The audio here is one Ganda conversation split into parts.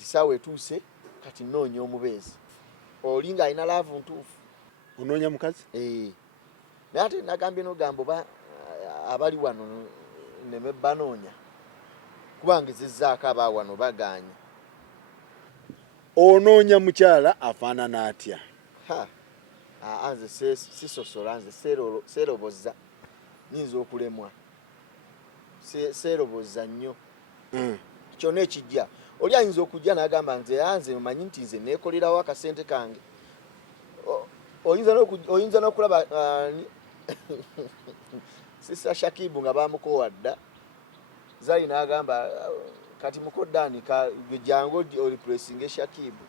kati saawa etuuse kati nnoonya omubeezi olinga alina laavu ntuufu onoonya mukazi naye ate nagambye n'ogamba abali wano neme banoonya kubanga zizzaako aba wano baganye onoonya mukyala afaanana atya nze sisosola nze seeroboza nyinza okulemwa seeroboza nnyo kyonna ekijja oli ayinza okujja n'agamba nze omanyi nti nze neekolerawo akasente kange oyinza n'okulaba sisa Shakibu nga bamukoowa dda Zali n'agamba kati mukoddaani gwe jangu olipuresinga Shakibu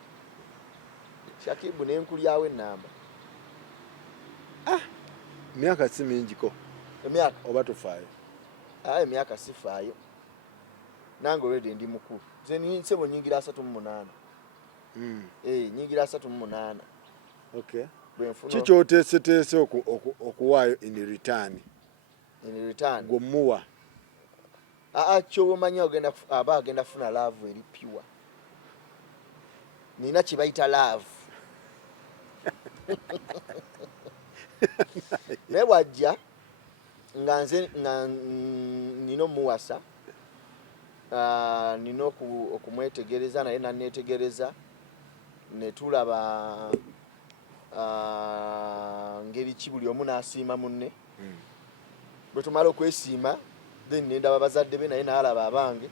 n'enkulyawo ennamba emyaka si mingiko emyaka oba tofaayo emyaka sifaayo nange olwedde ndi mukulu nze nsebo nyingira 38 nyingira 38 okay kikyoteeseteese okuwaayo in return gwomuwa kyomanyi aba agenda funa laavu eri pure nina kibayita laavu naye wajja nga nze nina omuwasa nina okumwetegereza naye naneetegereza netulaba ngeri ki buli omu n'asiima munne bwe tumala okwesiima then nendaba bazadde be naye naalaba abange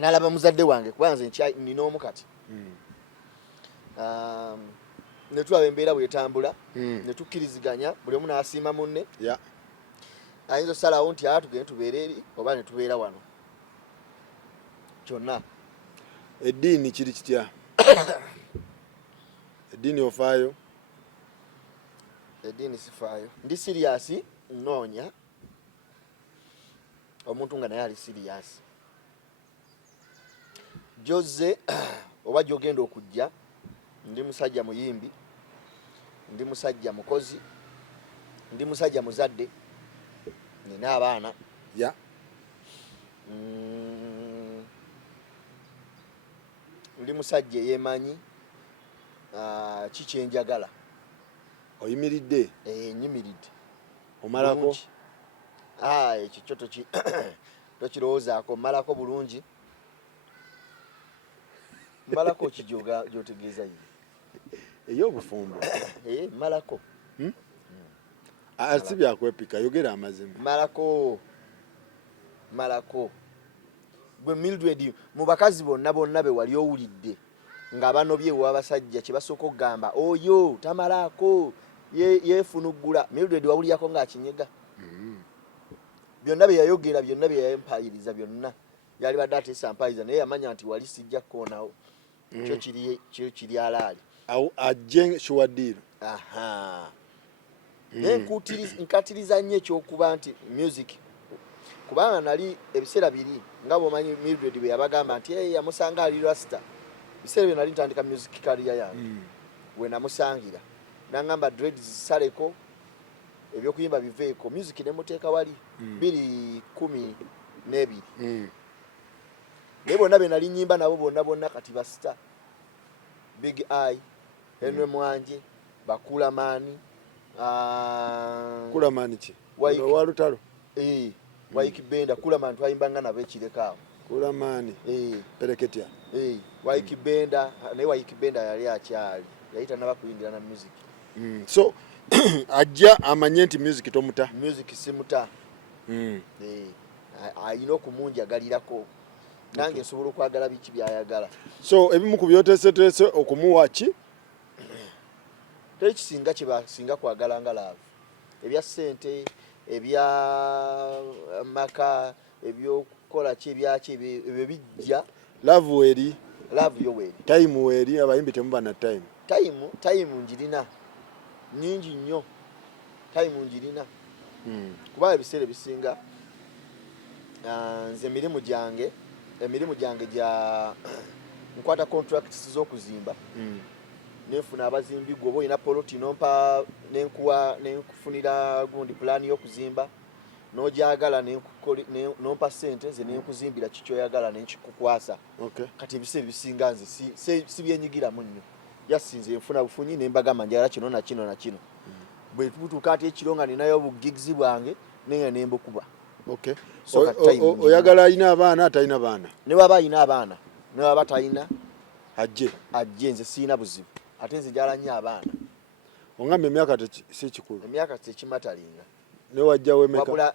naalaba muzadde wange kuba nze nina omu kati netulaba embeera bwetambula netukkiriziganya buli omu n'asiima munne ayinza osalawo nti tugende tubeere eri oba netubeera wano kyonna eddiini kiri kitya eddiini ofaayo eddiini sifaayo ndi siriyasi nnoonya omuntu nga naye ali siriyasi Jose oba gy'ogenda okujja ndi musajja muyimbi ndi musajja mukozi ndi musajja muzadde nina abaana ndi musajja eyeemanyi kikyenjagala oyimiridde nyimiridde omalako ekyo tokirowoozaako malako bulungi malako ki gyotegeeza ye ey'obufumbo malako si byakwepika yogera amazima malako gwe Mildred mu bakazi bonna be wali owulidde nga banobye w'abasajja kye basooka okugamba oyo tamalaako yeefunuggula Mildred wawuliyako ng'akinyega byonna bye yayogera byonna bye yampayiriza byonna yali badde ateesa mpayiriza naye yamanya nti wali sijja kukoonawo kyo kiri alaali ajje shuwaddiiro naye nkatiriza nnyo ekyokuba nti music kubanga nali ebiseera biri nga bw'omanyi Mildred bwe yabagamba nti yamusanga ali rasta biseera byo nali ntandika music career yange we namusangira nangamba dreads zisaleko ebyokuyimba biveeko music nemuteeka wali 2012 naye bonna be nali nyimba nabo bonna kati basita Big Eye Henry Mwanje Bakulamani Kulamani ki walutalo Waikibenda Kulamani twayimbanga nabo ekireka Kulamani pereketya Waikibenda naye Waikibenda yali akyali yayita nabakuyingira na music so ajja amanye nti music tomuta music simuta ayina okumunjagalirako nange nsobola okwagala biki byayagala so ebimu ku byoteeseteese okumuwa ki tekisinga kye basinga kwagala nga laavu ebya ssente ebya maka ebyokukola ki ebyaki ebyo bijja laavu eri laavu yo weeri time weeri abayimbi temuba na time njirina nyingi nnyo time njirina kuba ebiseera ebisinga nze emirimu gyange gya nkwata contracts z'okuzimba nefuna abazimbi gwe oba olina poloti nompa nenkufunira gundi pulaani y'okuzimba n'ojagala n'ompa ssente nze nenkuzimbira kikyoyagala nenkikukwasa. Kati ebiseera ebisinga nze si byenyigiramu nnyo. Yasinze enfuna bufunyi nembagamba njagala kino na kino na kino. Bwe tutuuka ati ekiro nga ninayo obugigizi bwange nenga nembukuba. Oyagala ayina abaana atalina baana? Ne bwaba ayina abaana ne bwaba talina ajje nze siina buzibu. Ate nze njagala nnyo abaana. Ongamba emyaka si kikulu? Emyaka tekimatalinga. Ne wajja wemeka?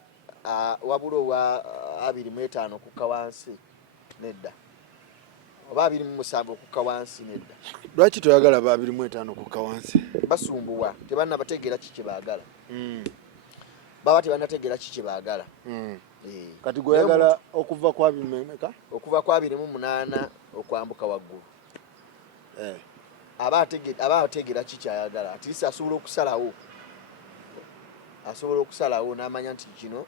Wabula owa 25 okukka wansi nedda. Oba 27 okukka wansi nedda. Lwaki toyagala 25 okukka wansi? Basumbuwa tebanna bategeera kiki baagala. Baba tebannategeera kiki baagala. Kati goyagala okuva kwa 20 okuva kwa 28 okwambuka waggulu. Aba ategeera kiki ayagala. Ati asobola okusalawo n'amanya nti kino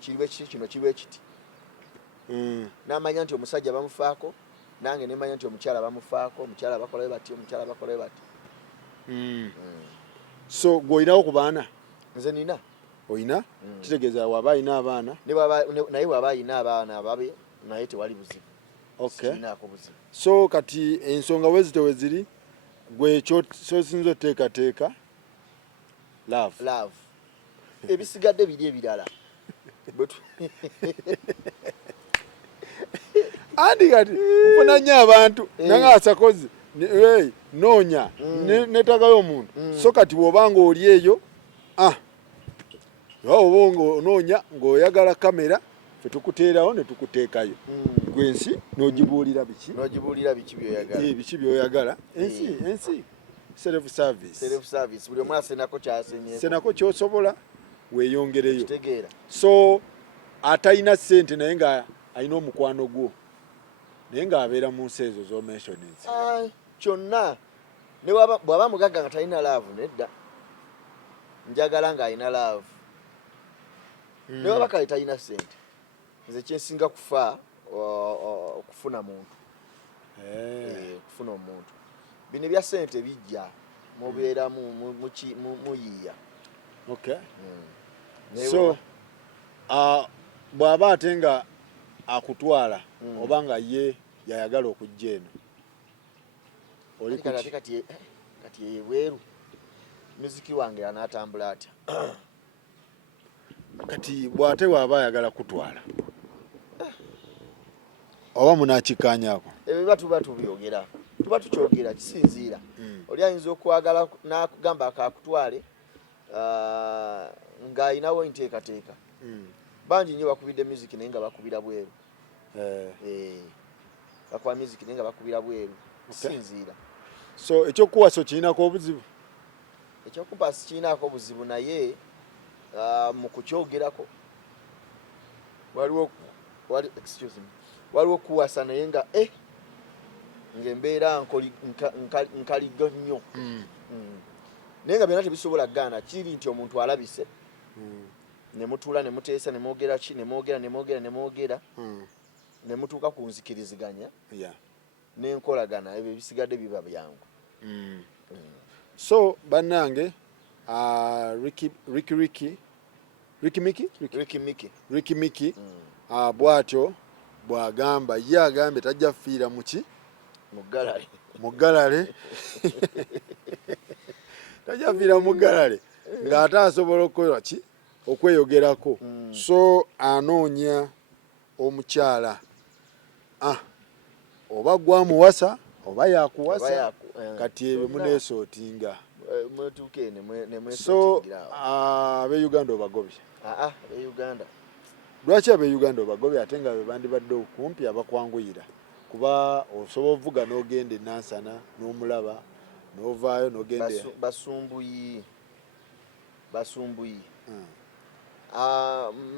kiriwe kiti kino kiriwe kiti. N'amanya nti omusajja bamufaako nange nemanya nti omukyala bamufaako omukyala bakolayo bati omukyala bakolayo bati. So gw'olinawo ku baana? Nze nina. Oyina? Kitegeeza waba ayina abaana? Naye waba ayina abaana ababe naye tewali buzibu. Sinaako buzibu. So kati ensonga wezito weziri gwe ekyo sosinza oteekateeka love. Ebisigadde biri ebirala. Andi kati mfuna nnyo abantu nanga asakozi Nonya netagayo omuntu. So kati bw'obanga oli eyo obongo Nonya ng'oyagala kamera fe tukuteerawo ne tukuteekayo. Gwensi n'ogibuulira biki? N'ogibuulira biki by'oyagala? Biki by'oyagala? Ensi self service. Buli omu asenako kyasenyeeko. Senako ky'osobola weeyongereyo. Kitegeera. So atalina ssente naye nga alina omukwano gwo naye ng'abeera mu nsi ezo z'omentioninze. Kyonna ne bw'aba mugagga nga talina love nedda. Njagala ng'alina love. Ne bw'aba kale talina ssente. Nze kyensinga kufa okufuna muntu. Okufuna omuntu. Bino ebya ssente bijja mubeera muyiiya. So bw'aba ate nga akutwala oba nga ye yayagala okujja eno oli kati ebweru muziki wange anaatambula atya? Kati bw'ate waba ayagala kutwala oba munaakikkaanyaako? Ebyo tuba tubyogera tuba tukyogera kisinziira. Oli ayinza okwagala n'akugamba akakutwale ng'ayinawo enteekateeka. Bangi nnyo bakubidde music naye nga bakubira bweru. Bakuba music naye nga bakubira bweru. Kisinziira. So ekyokuwasa kirinako obuzibu? Ekyokuba sikirinako obuzibu naye mu kukyogerako waliwo okuwasa naye nga ng'embeera nkaligo nnyo. Naye nga byonna tebisobola kugaana. Kiri nti omuntu alabise ne mutuula ne muteesa ne mwogera ki ne mwogera ne mutuuka ku nzikiriziganya n'enkolagana. Ebyo ebisigadde biba byangu. So bannange Ricky Mickey bw'atyo bw'agamba ye agambye tajja fiira muki muggalale tajja fiira muggalale ng'ate asobola okukola ki okweyogerako. So anoonya omukyala oba gwamuwasa oba yakuwasa kati ebyo muneesootinga. So ab'Uganda obagobye? Ab'Uganda. Lwaki ab'Uganda obagobye ate nga bandibadde okumpi abakwanguyira? Kuba osobola ovuga n'ogenda e Nansana n'omulaba n'ovaayo n'ogenda basumbuyi.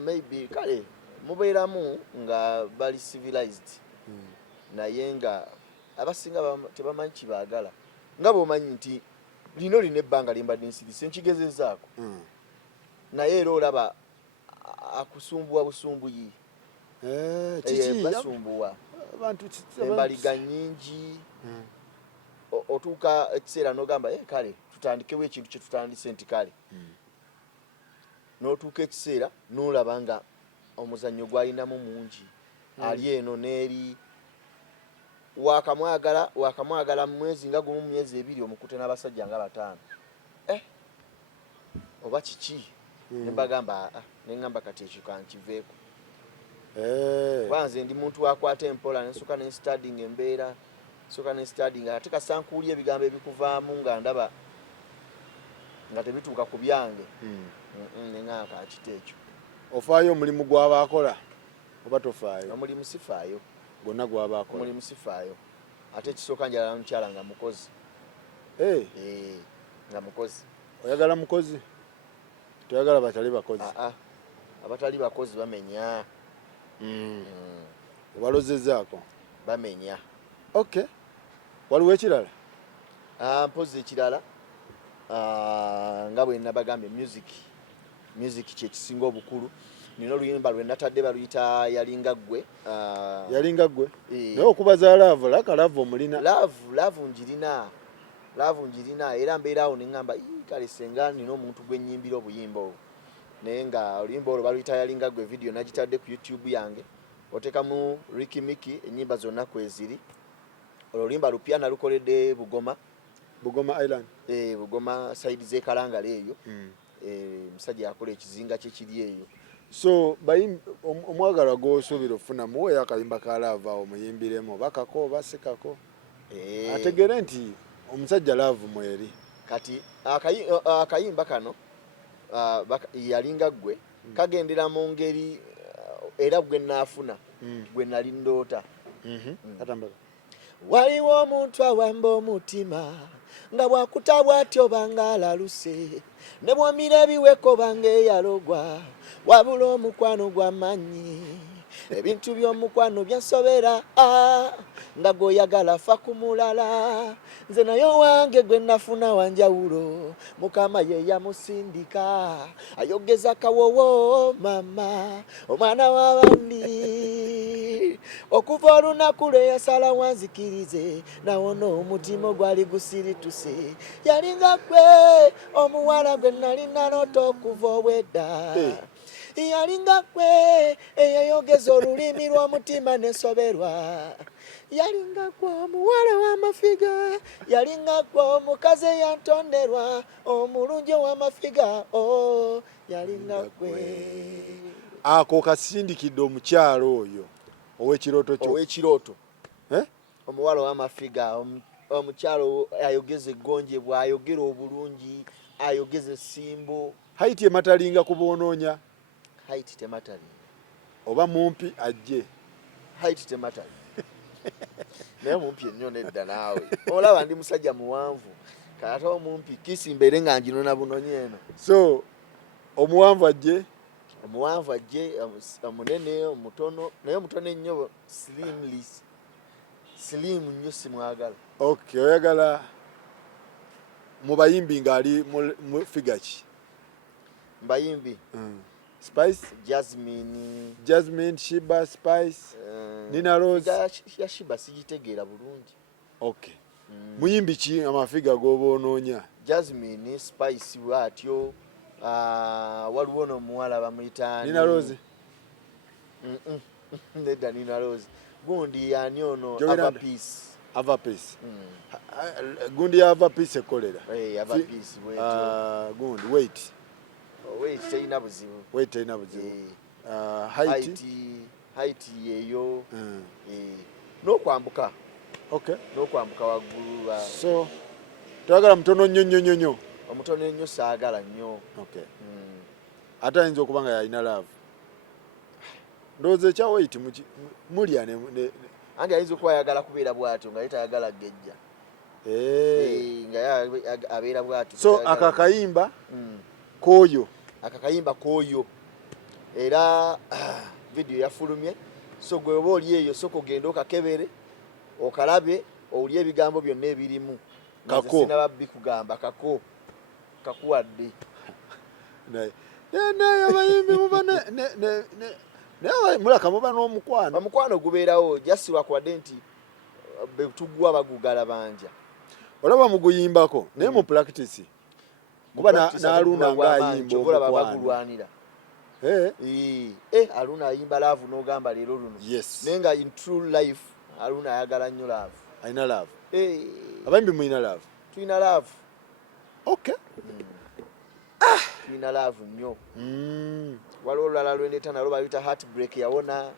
Maybe kale mubeeramu nga bali civilized naye nga abasinga tebamanyi kibaagala. Nga bw'omanyi nti lino lina ebbanga lyembadde nsirise nkigezezaako naye era olaba akusumbuwa busumbuyi. Basumbuwa embaliga nnyingi. Otuuka ekiseera n'ogamba kale tutandikewo ekintu kye tutandise nti kale n'otuuka ekiseera n'olaba nga omuzannyo gwalinamu mungi ali eno n'eri wakamwagala mu mwezi nga gumu, mu myezi ebiri omukute n'abasajja nga 5 oba kiki ne mbagamba ne ngamba kati ekyo kankiveeko nze ndi muntu wakwata empola nensuka ne studying embeera soka ne studying ate kasankuulya ebigambo ebikuvaamu nga ndaba nga tebituuka ku byange nenga kakita ekyo. Ofaayo omulimu gw'abaakola oba tofaayo? Omulimu sifaayo, gwonna gw'abaakola omulimu sifaayo. Ate ekisooka njagala mukyala nga mukozi. Nga mukozi. Oyagala mukozi? Toyagala batali bakozi? Abatali bakozi bamenya. Obalozezzaako? Bamenya. Okay. Waliwo ekirala? Mpozi ekirala nga bwe nabagambye music kyekisinga obukulu. Nina oluyimba lwe natadde baluyita yalinga ggwe. Yalinga ggwe? Naye okubaza laavu laka laavu omulina? Laavu njirina era mbeeraawo ne ŋŋamba kale senga nina omuntu gwe nnyimbira obuyimba obwo. Naye nga oluyimba olwo baluyita yalinga ggwe video nagitadde ku YouTube yange. Otekamu Mickey ennyimba zonna kweziri. Oluyimba lupya nalukoledde Bugoma Island. Bugoma side ze Kalangala eyo. Musajja yakola ekizinga kye kiri eyo. So omwagala gw'osuubira ofuna muwe akayimba ka lava omuyimbiremu bakako basekako. Ategere nti omusajja lava mweri. Kati akayimba kano yalinga ggwe kagendera mu ngeri era gwe naafuna gwe nali ndoota. Waliwo omuntu awamba omutima nga bwakutabwa atyo banga alaluse ne bwomira ebiweko banga eyalogwa wabula omukwano gw'amanyi ebintu by'omukwano byansobera nga gwoyagala fa ku mulala nze nayo wange gwe nafuna wanjawulo mukama ye yamusindika ayogeza kawowo mama omwana w'abandi okuva olunaku lwe yasala wanzikirize nawona omutima gwali gusirituse yalinga gwe omuwala gwe nali nalota okuva obwedda yalinga gwe eyayogeza olulimi lw'omutima nesoberwa yalinga gwe omuwala w'amafiga yalinga gwe omukazi eyantonderwa omulungi ow'amafiga yalinga gwe. Ako kasindikidde omukyalo oyo ow'ekirooto omuwala w'amafiga omukyalo ayogeza eggonjebwa ayogera obulungi ayogeza essimbo. Haiti ematalinga ku boonoonya? Haiti tematali oba mumpi ajje? Haiti tematali naye mumpi ennyo nedda naawe olaba ndi musajja muwanvu kata omumpi kisimbeere nga njinona bunonye eno. So omuwanvu ajje? Omuwanvu ajje, omunene omutono naye omutono ennyo slim nnyo simwagala. Okay, oyagala mu bayimbi ng'ali mu figa ki? Mbayimbi Spice? Jasmine, Shiba, Spice, Nina Rose. Ya Shiba sigitegeera bulungi. Okay. Muyimbi ki amafiga g'oboonoonya? Jasmine, Spice bwatyo. Waliwo n'omuwala bamuyita Nina Rose? Nedda Nina Rose. Gundi ani ono Avapeace. Gundi ya Avapeace ekolera? Avapeace gundi Wait terina buzibu. Haiti yeyo n'okwambuka. Okay. N'okwambuka waggulu. So toyagala mutono nnyo? Omutono ennyo saagala nnyo. Okay. Ate ayinza okuba nga yalina laavu. Ndowooza ekya Wait mulya anti ayinza okuba ayagala kubeera bw'atyo nga ye tayagala gejja. Nga abeera bw'atyo. So akakayimba k'oyo. Akakayimba k'oyo era video yafulumye. So gwe oba oli eyo soka ogenda okakebere okalabe owulye ebigambo byonna ebirimu. Kako sinaba bikugamba kakuwadde. Naye abayimbi muba naye mulaka muba n'omukwano. Omukwano gubeerawo jasi lwakuwadde nti betugwa bagugala banja. Olaba muguyimbako naye mu practice kuba n'Aluna ng'ayimba omukwano Aluna ayimba love n'ogamba leero luno naye nga in true life Aluna ayagala nnyo love. Alina love. Abayimbi mulina love. Tulina love. Okay. Tulina love nnyo. Waliwo olulala lwendeeta nalwo bayita heartbreak yawona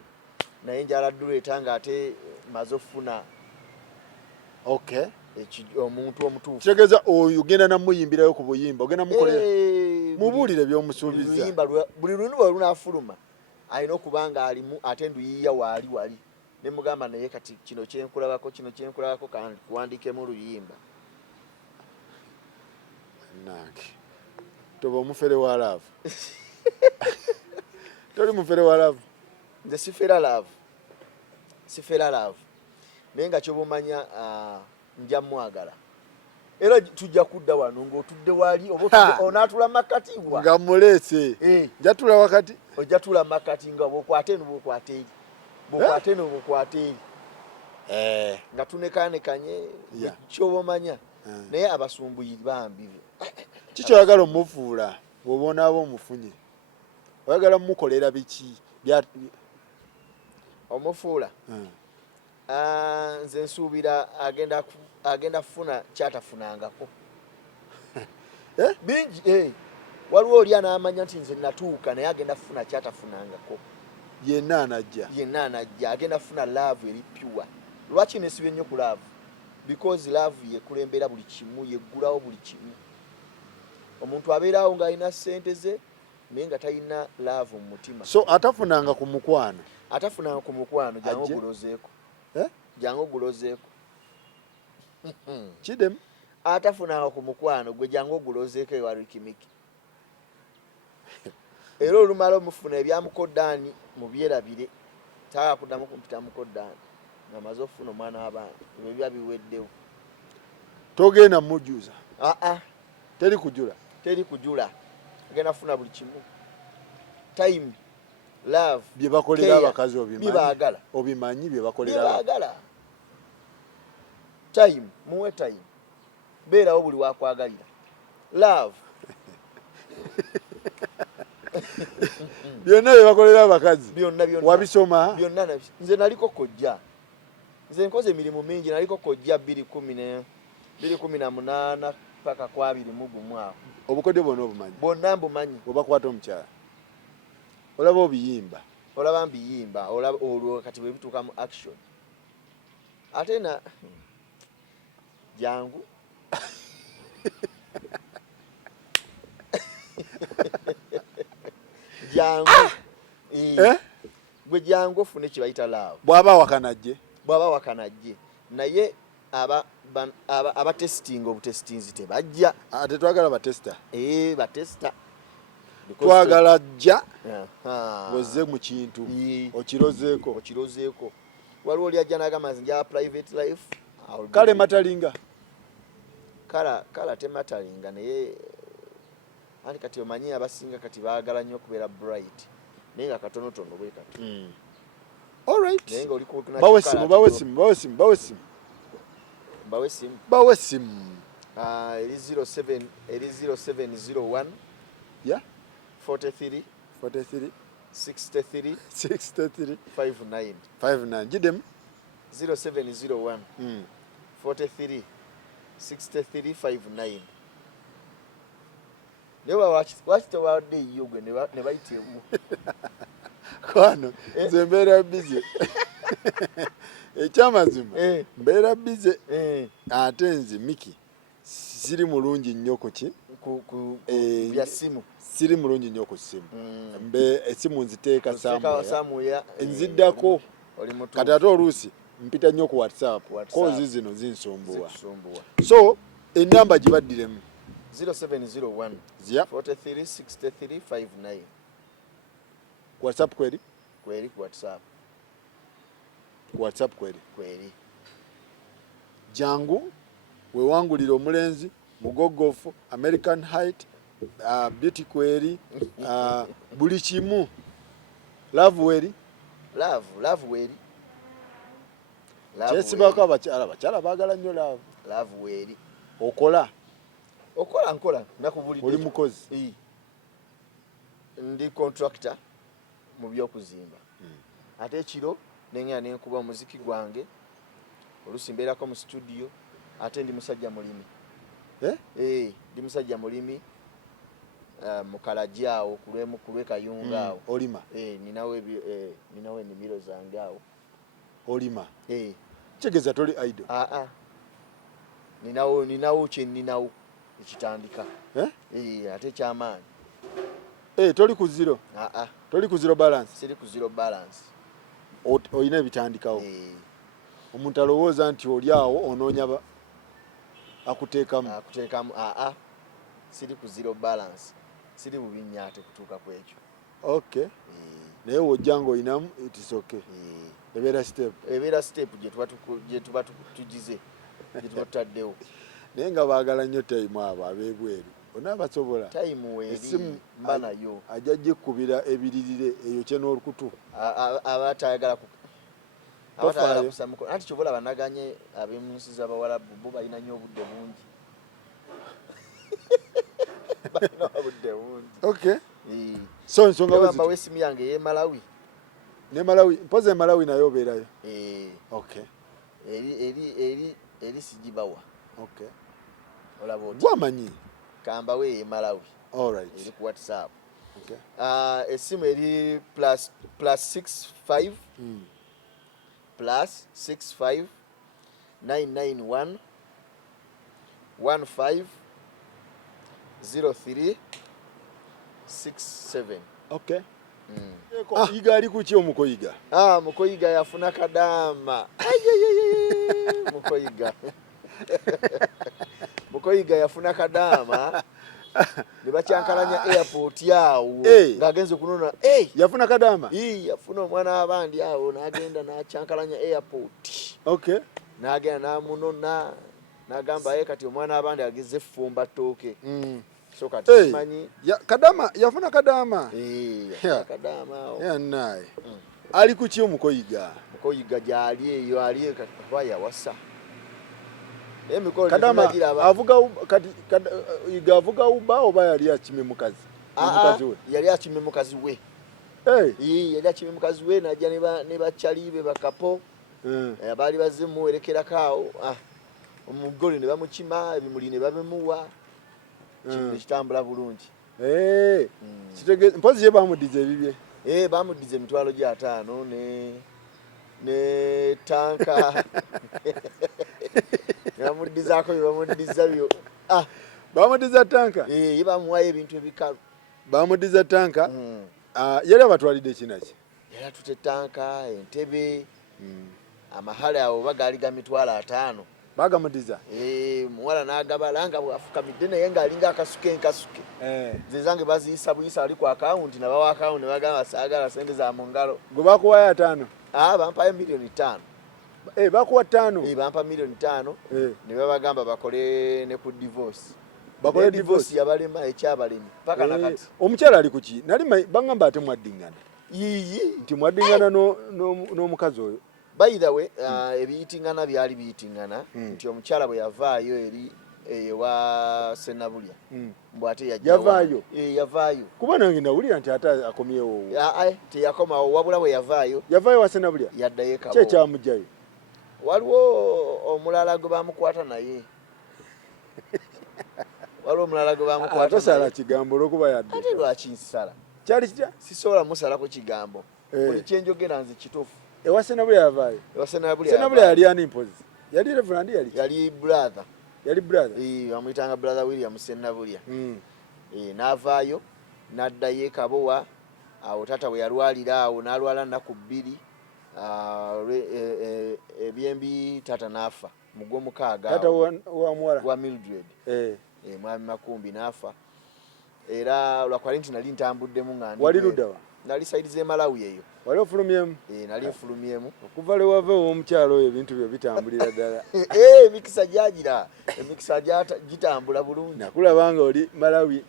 naye njala dduleeta nga ate maze ofuna omuntu omutuufu. Kitegeeza oyo ogenda namuyimbirayo ku buyimba ogenda mukolera mubuulire by'omusuubiza. Buli luno bwe lunaafuluma alina okuba nga alimu ate nduyiiya wali ne mugamba naye kati kino kyenkulabako kandi kuwandiikemu oluyimba. Nange toba omufere wa love. Toli mufere wa love. Nze sifera love naye nga kyobumanya nja mwagala era tujja kudda wano ng'otudde wali oba onaatula makati nga muleese njatula wakati ojja tula makati nga bwokwate eno bwokwate eri nga tunekanekanye kyobumanya naye abasumbuyiri bambi kikyoyagala omufuula bw'oba onaaba omufunye oyagala mukolera biki omufuula nze nsuubira agenda kufuna kyatafunangako bingi waliwo oli anaamanya nti nze natuuka naye agenda kufuna kyatafunangako yenna anajja agenda kufuna laavu eri pure. Lwaki nesibye nnyo ku laavu? Because laavu yekulembera buli kimu, yeggulawo buli kimu. Omuntu abeerawo ng'alina ssente ze naye nga talina laavu mu mutima. So atafunanga ku mukwano jangu ogulozeeko kidem atafunanga ku mukwano gwe jangu ogulozeeko ewa Rikimiki. Era olumala omufuna ebyamukoddaani mubyerabire taala kuddamu kumpita mukoddaani ng'amaze okufuna omwana w'abaana ebyo biba biweddewo. Togenda mujjuza teri kujula agenda kufuna buli kimu. Time love bye bakolera abakazi obimanyi bye bakolera time muwe time beerawo buli wakwagalira love byonna bye bakolera abakazi byonna wabisoma nze naliko kojja nze nkoze emirimu mingi naliko kojja 2018 paka kwa 21 awo obukodde bonna mbumanyi obakwata omukyala olaba obiyimba olwo kati bwe bituuka mu action ate na jangu gwe jangu ofune kye bayita laavu bw'aba wakanajje naye abatesitinga obutesitinzi tebajja. Tetwagala batesta batesta twagala jja wozze mu kintu okirozeeko. Waliwo oli ajja n'agamba nze njala private life kale matalinga kala tematalinga naye ani kati omanyi abasinga kati baagala nnyo okubeera bright naye nga katonotono bwe kati. Alright. Naye nga oliko bawe simu eri 0701 43 63 59 Jidem 0701 43 63 59. Newa wakitowadde iyo gwe ne bayitemu kwano nze mbeera bize ekyamazima mbeera bize ate nze Mickey siri mulungi nnyo ku bya simu siri mulungi nnyo ku simu esimu nziteeka samuya nziddako kati ate oluusi mpita nnyo ku WhatsApp kozi zino zinsumbuwa so enamba gibaddiremu 0701 Zia. 43 63 59. WhatsApp kweri WhatsApp kweri jangu wewangulira omulenzi mugogofu American height beauty kweri buli kimu love weri kyesibako abakyala baagala nnyo love weri okola okola nkola nakubulidde oli mukozi ndi contractor mu byokuzimba ate ekiro nengenda nenkuba omuziki gwange olusi mbeerako mu studio ate ndi musajja mulimi ndi musajja mulimi mukalaji awo kulwe kayunga awo olima ninawe ennimiro zange awo olima kitegeeza toli idle ninawo kyeninawo ekitandika ate ekyamaanyi toli ku zero toli ku zero balance siri ku zero balance olina ebitandikawo omuntu alowooza nti oli awo onoonya akuteekamu siri ku zero balance siri bubinyaate kutuuka ku ekyo naye wojja ng'olinamu itisoke ebeera step gye tuba tugize gye tuba tutaddewo naye nga baagala nnyo tayimu abo ab'ebweru onaabasobola tayimu eri mba nayo ajja gikkubira ebiririre eyo kye n'olukutu abatayagala kusamuko anti kyobola banaganye ab'emunsi z'abawalabu bo balina nnyo obudde bungi balina obudde bungi so ensonga bamba w'essimu yange ye Malawi ne Malawi mpoze e Malawi nayo obeerayo eri sigibawa olaba oti gwamanyi kamba we ye Malawi eri ku WhatsApp essimu eri +65 +65 991 15 03 67 Yiga ali kuki omukoyiga? Mukoyiga yafuna kadama. Mukoyiga yafuna kadama. Nibakyankalanya airport yawo. Ngagenze kunona, yafuna kadama? Yafuna omwana abandi awo nagenda nakyankalanya airport. Nagenda namunona nagamba kati omwana abandi ageze fumba toke. So kati simanyi kadama yafuna kadama kadama naye ali ku kyo mukoyiga gyali eyo ali kati wasa kadama avuga kati yiga avuga uba oba yali akime mukazi we yali akime mukazi we yali akime mukazi we najja ne bachalibe bakapo abali bazimu werekera kawo omugole ne bamukima ebimuli ne babemuwa kitambula bulungi kitegeze mpozi ye bamudize ebibye bamudize emitwalo gya 5 ne tanka bamudizaako bamudiza byo bamudiza tanka ye bamuwayo ebintu ebikalu bamudiza tanka yali abatwalidde kinaki yali atute tanka entebe amahale awo bagali ga mitwalo 5 bagamudiza muwala nagabalanga afukamidde naye ngaalinga akasuke zezange baziyisa buyisa ali ku account nabawa account ne bagamba saagala sente za mu ngalo gwe bakuwaya 5 bampayo milioni 5 bakuwa 5 bampa milioni 5 ne babagamba bakole ne ku divorce bakole divorce yabalema ekyabalemi paka nakati omukyala ali kuki nali bangamba ate mwaddingana nti mwaddingana n'omukazi oyo. By the way, ebiyitingana byali biyitingana nti omukyala bwe yavaayo eri ewa Senabulya mbwate yavaayo yavaayo kuba nange nawulira nti ate akomyewo teyakomawo wabula bwe yavaayo wa Senabulya yaddayo kabo kye kyamugjayo waliwo omulala gwe bamukwata naye waliwo omulala gwe bamukwata tosala kigambo olwokuba yadde ate lwaki nsala kyali kitya sisobola musalako kigambo buli kyenjogera nze kituufu ewa Senabulya yavaayo Senabulya yali ani mpozi yali reverend yali brother bamuyitanga brother William Senabulya n'avaayo n'addayo Kabowa awo tata we yalwalira awo n'alwala nnaku 2 ebyembi tata n'afa mu gw'omukaaga tata wa muwala wa Mildred mwami Makumbi n'afa era lwakwali nti nali ntambuddemu nga wali luddawa nali side ze Malawi eyo wali ofulumyemu nali ofulumyemu okuva le wava omukyalo oyo ebintu byo bitambulira ddala emikisa gyagira emikisa gitambula bulungi nakulabanga oli Malawi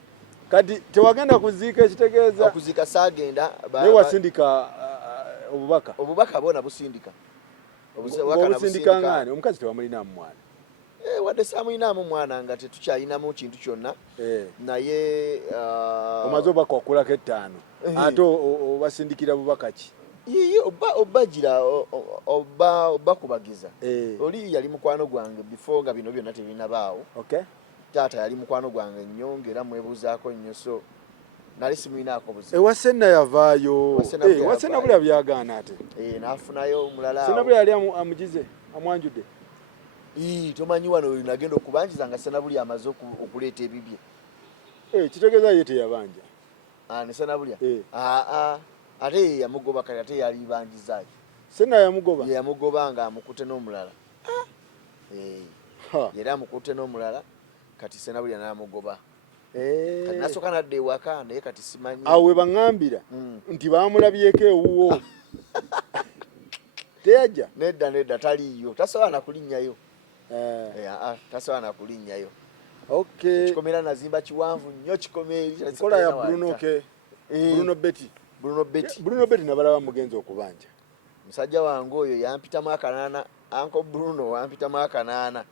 kati tewagenda kuziika ekitegeeza okuziika saagenda naye wasindika obubaka bona busindika obusindika ngani omukazi tewamulinamu mwana newankubadde samuyinaamu mwana nga tetukyalinamu kintu kyonna naye omaze obubaka okulako 5 ate obasindikira bubaka ki obagira oba kubagiza oli yali mukwano gwange before nga bino byonna tebinabaawo taata yali mukwano gwange nnyo ng'era mwebuuzaako nnyo so nali simuyinaako buzibu ewasenna yavaayo wasenna buli byagaana ate n'afunayo omulala senna buli yali amugize amwanjudde tomanyi wano nagenda okubanjiza nga senna buli amaze okuleeta ebibye kitegeeza ye teyabanja ne senna bulya ate ye yamugoba kati ate yali banjizaayo senna yamugoba yamugoba nga amukute n'omulala yera amukute n'omulala kati senna bulya n'amugoba kati nasooka nadda ewaka naye kati simanyi awo we baŋŋambira nti baamulabyeko ewuwo teyajja nedda taliiyo tasobola nakulinnyayo tasobola nakulinnyayo kikomera nazimba kiwanvu nnyo kola ya Bruno Betty nabalaba mugenzi okubanja musajja wange oyo yampitamu akanaana Uncle Bruno wampitamu akanaana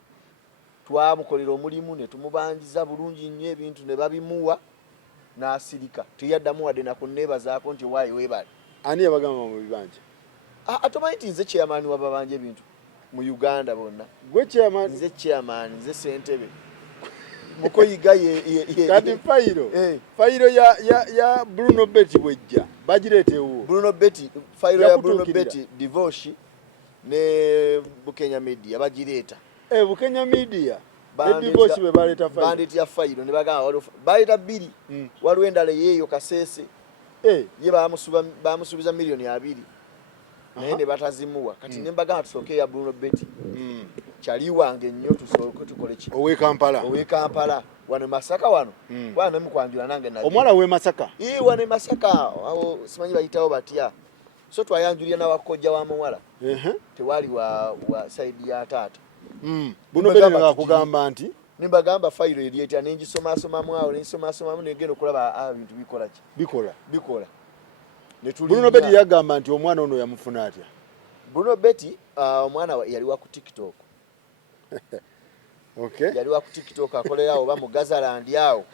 twamukolera omulimu ne tumubanjiza bulungi nnyo ebintu ne babimuwa n'asirika teyaddamu wadde nakunneebazaako nti waayi weebale ani yabagamba mu bibanja atomanyi nti nze chairman wababanja ebintu mu Uganda bonna gwe chairman nze chairman nze sentebe mukoyiga kati fayiro ya Bruno Betty bwejja bagireetewo fayiro ya Bruno Betty divorce ne Bukenya Media bagireeta Bukenya Media divorce be baleta fayiro bandit ya fayiro ne bagamba baleta 2 waliwo endala yeeyo Kasese ye bamusubiza milioni 2 naye ne batazimuwa kati ne bagamba tusooke ya Bruno Betty kyali wange nnyo tusooke tukole ki ow'e Kampala wano Masaka wano wana mukwanjula nange naye omwana w'e Masaka wano Masaka awo simanyi bayitawo batya so twayanjulira n'awakojja wa muwala tewali wa side ya taata Buno Betty ngakugamba nti nimbagamba fayiro eryeta nengisomasomamu awo nengisomasomamu negenda okulaba ebintu bikola Bruno Betty yagamba nti omwana ono yamufuna atya Bruno Betty omwana yali wa ku TikTok yali wa ku TikTok akolera oba mu Gazaland awo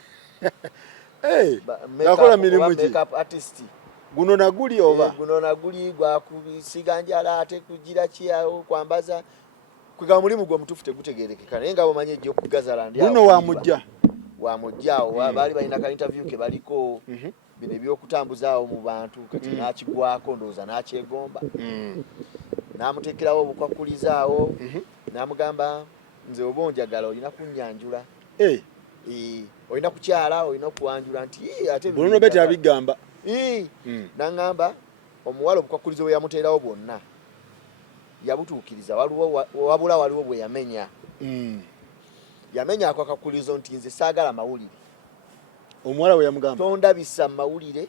nakola mirimu ki makeup artist guno naguli oba gwa kusiga njala ate kugira kiyawo kwambaza kwega mulimu gwa mutufu tegutegerekeka naye nga bamanye ejjo ku Gazaland awo wamujja awo baali balina ka interview ke baliko bino ebyokutambuza awo mu bantu kati nakigwako ndooza nakyegomba namuteekerawo obukwakuliza awo namugamba nze oba onjagala olina kunnyanjula olina kukyala olina okuwanjula nti ate Bruno Betty abigamba naŋŋamba omuwala obukwakulizo bwe yamuteerawo bwonna yabutuukiriza wabula waliwo bwe yamenya ako akakulizo nti nze saagala mawulire omuwala we yamugamba tondabisa mawulire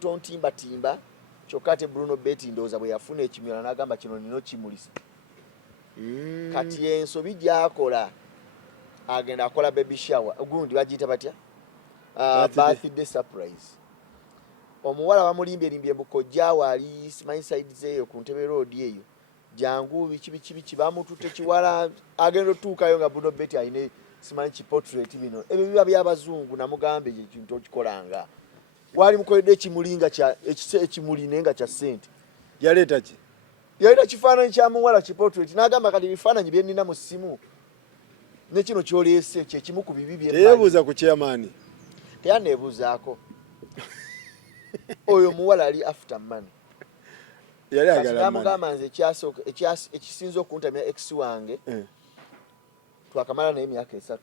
tontimbatimba kyokka ate Bruno Betty ndooza bwe yafuna ekimyola n'agamba kino nino kimulisa kati ensobi gyakola agenda akola baby shower gundi bagiyita batya birthday surprise omuwala bamulimbye mbukojjaawo ali simanyi side zeeyo ku Ntebe road eyo jangu biki bamutute kiwala agenda otuukayo nga Bruno Betty ayine simanyi portrait bino ebyo biba by'abazungu namugambe ekintu okikolanga wali mukoledde ekimulinga ekimuli nenga kya ssente yaleeta kifaananyi kya muwala portrait n'agamba kati bifaananyi bye nnina mu ssimu ne kino kyoleese kyekimu ku bibi bye teyeebuuza ku chairman teyanneebuuzaako oyo muwala ali after money yali agala namugamba nze ekisinza okuntamya ex wange twakamala naye emyaka 3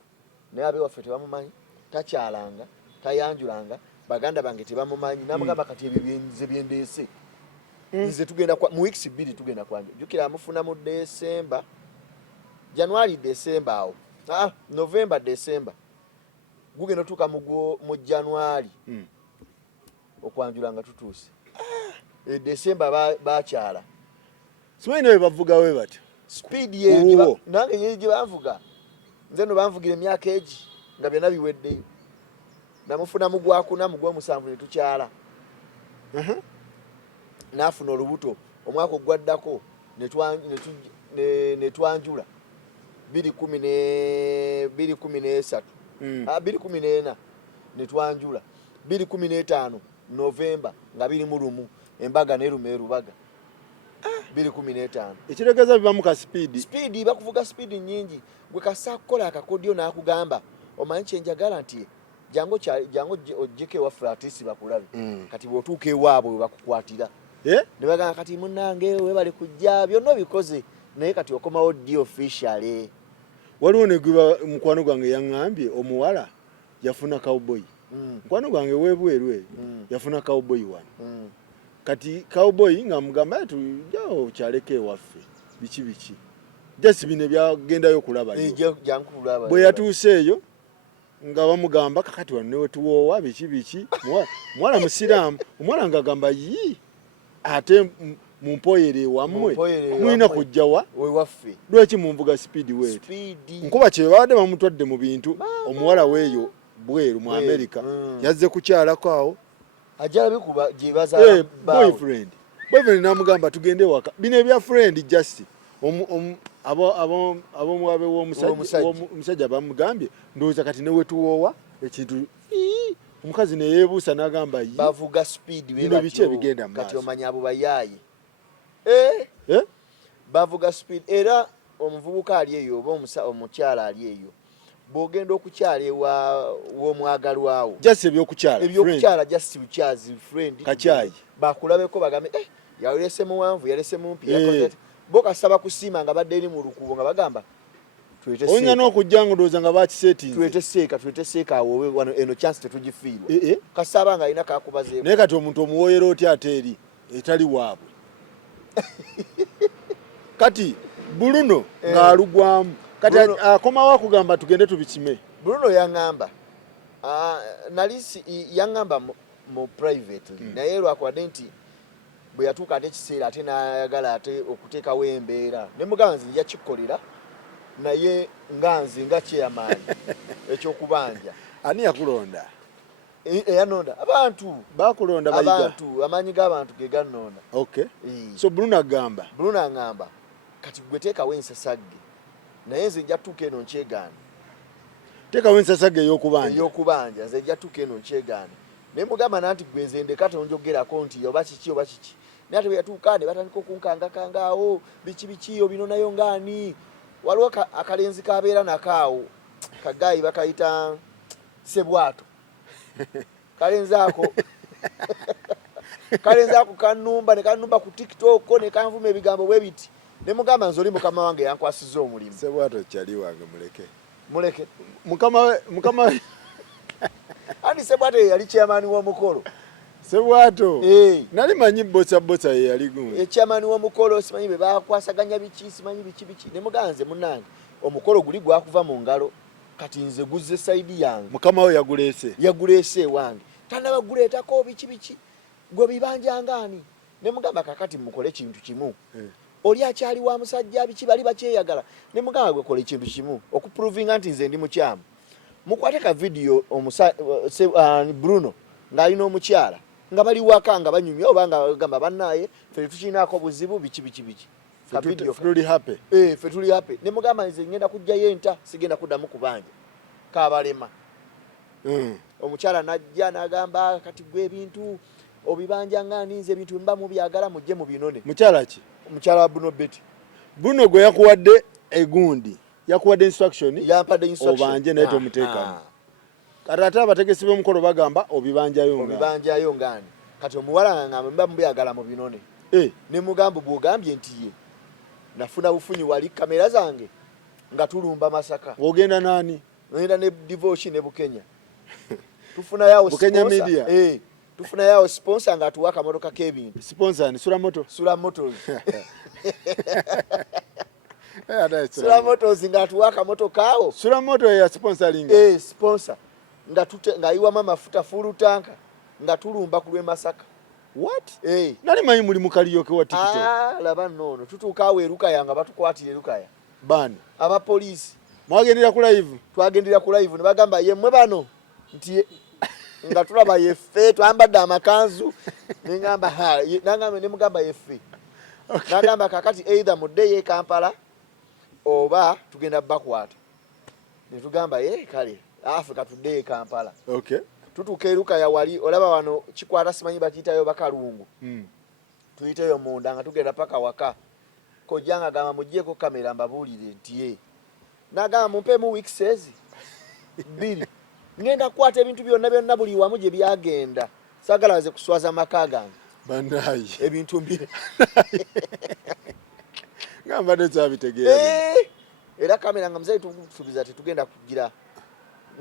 naye abe waffe tebamumanyi takyalanga tayanjulanga baganda bange tebamumanyi namugamba kati ebyo nze byendeese nze tugenda mu weeks 2 tugenda kwanja jukira amufuna mu January December awo November December gugenda tuka mu January okwanjula nga tutuuse December bakyala simanyi nawe bavuga we batyo speed yeyo nange yeje bavuga nze no banvugira emyaka egi nga byonna biweddeyo namufuna mugwakuna mugwa musanvu ne tukyala nafuna olubuto omwaka ogwaddako ne twanjula 2013 2014 ne twanjula 2015 November nga 21 embaga neruma erubaga 2015 ekiregeza biba mu ka speed bakuvuga speed nyingi gwe kasakola akakodyo nakugamba omanyi kyenjagala nti jango ojjeke waffe atisi bakulabe kati bwotuuka ewaabwe bakukwatira ne bagamba kati munnange webale kujja byonna bikoze naye kati okomawo ddi officially waliwo ne gwe mukwano gwange yaŋŋambye omuwala yafuna cowboy mukwano gwange webwerwe yafuna cowboy wano kati cowboy nga mugamba tujjawo kyaleke ewaffe biki jasi bino byagendayo kulabayo bwe yatuuse eyo nga bamugamba kakati wano newe tuwoowa biki muwala musiraamu omuwala nga agamba yi ate mumpoyere wammwe mulina kujjawa wewaffe lweki mumvuga speed wetu nkuba kyebadde bamutwadde mu bintu omuwala weeyo bweru mu America yazze kukyalako awo ajala bikuba jibaza boyfriend namugamba tugende waka bino ebya friend just abo mwabe w'omusajja bamugambye ndowooza kati newe tuwoowa ekintu omukazi neyeebuusa n'agamba bavuga speed bino biki ebigenda mu maaso kati omanya abo bayaaye bavuga speed era omuvubuka ali eyo oba omukyala ali eyo bw'ogenda okukyala ewa w'omwagalwawo just ebyokukyala just bukyazi friend kacyayi bakulabeko bagambe yalese muwanvu yalese mumpi bo kasaba kusiima nga badde eri mu lukubo nga bagamba oyinza n'okujja nga ndowooza nga tulete seeka awo wano eno chance tetugifiirwa kasaba nga alina kakubazeeko naye kati omuntu omuwoyera otya ate eri etali waabwe kati Bruno ng'alugwamu kati akomawo akugamba tugende tubikime Bruno yaŋŋamba nalisi yaŋŋamba mu private naye lwakwadde nti bwe yatuuka ate ekiseera ate n'ayagala ate okuteekawo embeera ne muganzi yakikolera naye nganzi nga kyeyamaanyi ekyokubanja ani yakulonda eyanonda abantu bakulonda bayiga abantu amaanyi g'abantu ge gannonda so Bruno aŋŋamba kati gwe teekawo ensasagge naye nze nja tuuka eno nkyegaana teekawo ensasagge ey'okubanja nze nja tuuka eno nkyegaana naye mugamba nanti gwe nze ndeka tonjogerako nti oba kiki naye ate bwe yatuuka ne batandika okunkangakanga awo biki obino nayo ngaani waliwo akalenzi kabeera nakaawo kagayi bakayita sebwato kalenzi ako kanumba ne kanumba ku TikTok ne kanvuma ebigambo bwe biti ne mugamba nze oli mukama wange yankwasizza omulimu sebwato kyali wange muleke mukama andi sebwato yali chairman w'omukolo sebwato nali manyi bosa ye yali gumu chairman w'omukolo simanyi be bakwasaganya biki simanyi biki ne muganze munnange omukolo guli gwakuva mu ngalo kati nze guzze side yange mukama we yaguleese wange tanaba guleetako biki gwe bibanja ngani ne mugamba kakati mukole kintu kimu oli akyali wa musajja biki bali bakyeyagala ne mugamba gwe kola ekintu kimu okuprovinga nti nze ndi mukyamu mukwate ka video Bruno ng'alina omukyala nga bali waka nga banyumya oba nga bagamba bannaye ffe tukinaako buzibu biki ffe tuli happy ffe tuli happy ne mugamba nze ngenda kujjayo enta sigenda kuddamu kubanja kabalema omukyala najja n'agamba kati gwe ebintu obibanja ng'ani nze ebintu mba mubyagala mujje mu binone omukyala wa Bruno Betty Bruno gwe yakuwadde egundi yakuwadde instruction yampadde instruction obanje naye tomuteekamu kati ate abategesi b'omukolo bagamba obibanjayo ngani kati omuwala ngamba mba mubyagala mu binone ne mugamba bw'ogambye nti ye nafuna bufunyi wali kamera zange nga tulumba Masaka ogenda nani ngenda ne divorce ne Bukenya tufuna yawo Bukenya media tufuna yawo sponsor nga atuwa akamotoka k'ebintu sponsor ni Sula Motors Sula Motors nga atuwa akamotoka awo Sula Motors ya sponsoring sponsor nga ayiwa mama mafuta full tanka nga tulumba ku lwe Masaka what nali manyi muli mukaliyoke wa TikTok laba nnono tutuuka awo erukaya nga batukwatira erukaya bani abapoliisi mwagendera ku live twagendera ku live ne bagamba yemmwe bano nti nga tulaba yeffe twambadde amakanzu ne mugamba yeffe nagamba kakati either muddeyo e Kampala oba tugenda bakwata ne tugamba kale Africa Today Kampala okay tutuuka eruka ya wali olaba wano kikwata simanyi bakiyitayo bakalungu tuyiteyo munda nga tugenda paka waka kojjanga gamba muggyeko kamera mbabuulire nti nagamba mumpemu weeks ezi 2 ngenda kukwata ebintu byonna buli wamu gye byagenda saagala nze kuswaza maka gange banayi ebintu 2 ngamba nezabitegeera era kamera nga muzeyi tusubiza tetugenda kugira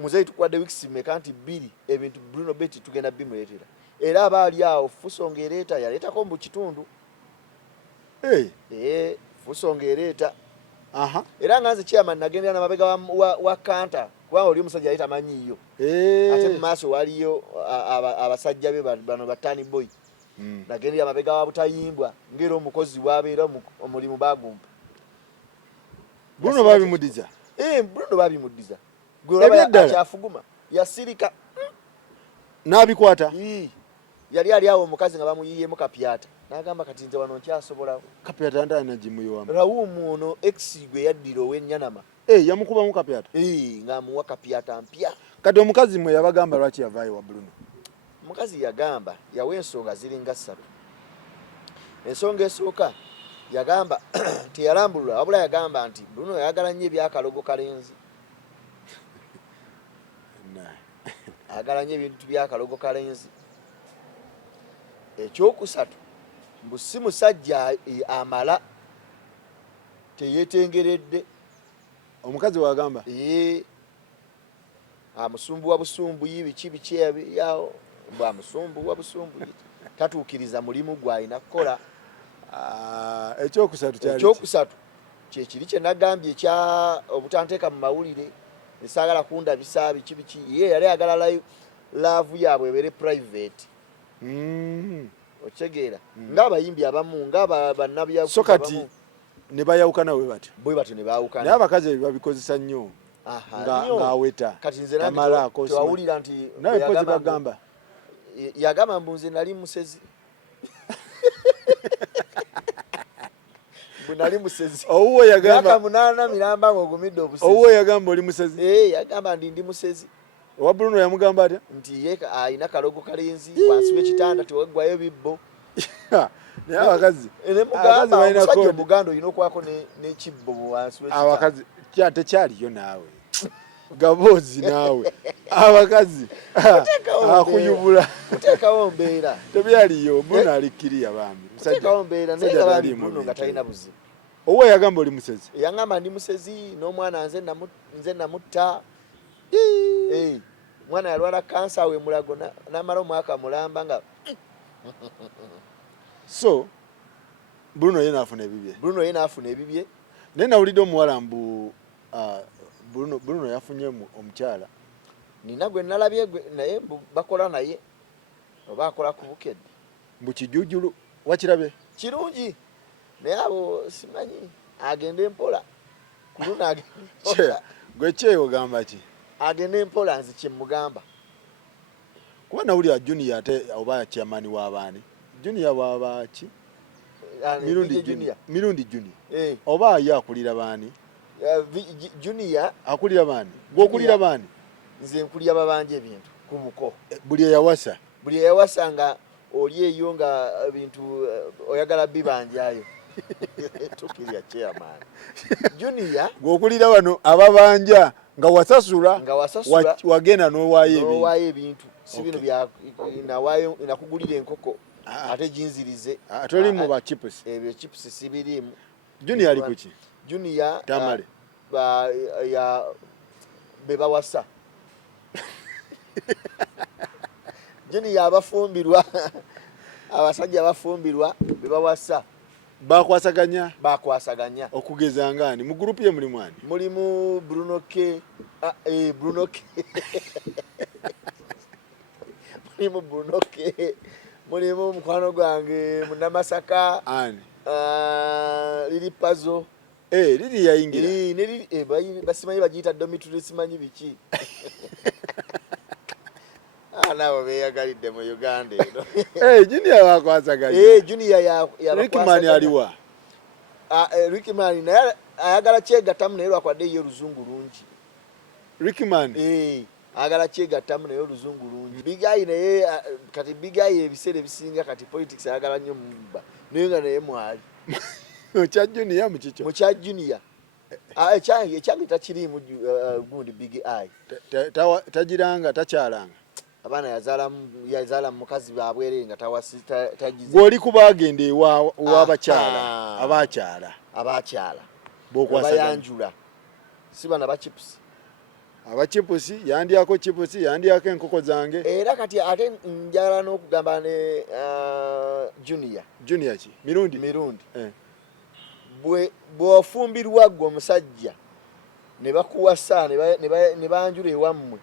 muzeyi tukwadde weeks meka nti 2 ebintu Bruno Betty tugenda bimuleetera era abaali awo Fusonga ereeta yaleetako mu kitundu Fusonga ereeta era nga nze chairman nagendera na mabega wa kanta kubanga oli omusajja yali tamanyiyo ate mu maaso waliyo abasajja be bano batani boy nagendera mabega wa butayimbwa ngero omukozi wabeera omulimu bagumpa Bruno babimudiza Bruno babimudiza gwe kyafuguma yasirika nabikwata yali ali awo omukazi nga bamuyiyemu kapyata nagamba kati nze wano nkyasobola kapyata ndana jimuyiwamu rawumu ono ex gwe yaddira ow'Ennyanama yamukuba mu kapyata nga amuwa kapyata mpya kati omukazi mwe yabagamba lwaki yavaayo wa Bruno omukazi yagamba yawa ensonga ziringa 3 ensonga esooka yagamba teyalambulula wabula yagamba nti Bruno yayagala nnyo ebyakalogo kalenzi ayagala nnyo ebintu byakalogo kalenzi ekyokusatu mbu si musajja amala teyeetengeredde omukazi wagamba amusumbuwa busumbuyi biki yawo mbu amusumbuwa busumbuyi tatuukiriza mulimu gw'alina kukola ekyokusatu kyekiri kye nagambye ekya obutanteeka mu mawulire esaagala kundabisa biki ye yali ayagala laavu yaabwe ebeere private okitegeera ng'abayimbi abamu ng'abannabyabufuzi so kati ne bayawukana bwe batyo ne baawukana naye abakazi babikozesa nnyo ng'aweta kati nze nange tewawulira nti naye pozi bagamba yagamba mbu nze nali musezi nali musezi owuwo yagamba munana miramba ng'ogumidde obusezi owuwo yagamba oli musezi yagamba ndi musezi owa Bruno yamugamba atya nti ye alina kalogo kalenzi wansi w'ekitanda tewaggwayo bibbo naye abakazi omusajja omuganda olina okwako n'ekibbo wansi w'ekitanda abakazi tekyaliyo naawe gaboozi naawe abakazi akuyubula oteekawo mbeera tebyaliyo Bruno alikkiriya bambi oteekawo mbeera naye nga bambi Bruno nga talina buzibu owuwo yagamba oli musezi yagamba ndi musezi n'omwana nze namutta mwana yalwala kansa we mulago n'amala omwaka mulamba nga so Bruno ye naafuna ebibye naye nawulidde omuwala mbu Bruno yafunye omukyala nina gwe nalabye naye bakola naye oba akola ku bukedde mbu kijujulu wakirabe kirungi naye abo simanyi agende mpola kuluna gwe kyeyo ogamba ki agende mpola nze kyemugamba kuba nawulira Junior ate oba chairman w'abaani Junior bwaba ki mirundi Junior oba ye akulira baani Junior akulira baani gwokulira baani nze nkulira babanja ebintu ku buko buli eyawasa nga oli eyo nga bintu oyagala bibanjayo tukirya chairman Junior gwokulira bano ababanja nga wasasula wagenda n'owaayo ebintu si bino bya nakugulira enkoko ate jinzirize toli mu ba chips ebyo chips sibirimu Junior ali kuki Junior tamale ya bebawasa Junior abafumbirwa abasajja abafumbirwa bebawasa bakwasaganya okugeza ngani mu group ye mulimu ani mulimu Bruno K mulimu Bruno K mulimu mukwano gwange Munamasaka ani liri pazo liri yayingira basimanyi bagiyita dormitory simanyi biki nabo beyagalidde mu Uganda eno Junior bakwasaganya Junior Rickman aliwa Rickman naye ayagala kyegattamu naye lwakwadde ye oluzungu lungi. Rickman ayagala kyegattamu naye oluzungu lungi. Big Eye naye kati Big Eye ebiseera ebisinga kati politics ayagala nnyo mubba naye nga naye mwali. Mukya Junior mukikyo. Mukya Junior. Ekyange takiriimu gundi Big Eye. Tagiranga takyalanga. Abaana yazaala mukazi baabwere nga tagize. Gw'oli kubagenda w'abakyala abakyala b'okwasaganya si bana ba chips. Abachipusi yandyako chipusi yandyako enkoko zange. Era kati ate njagala n'okugamba ne Junior ki mirundi bw'ofumbirwa gwe omusajja ne bakuwasa ne banjula ewammwe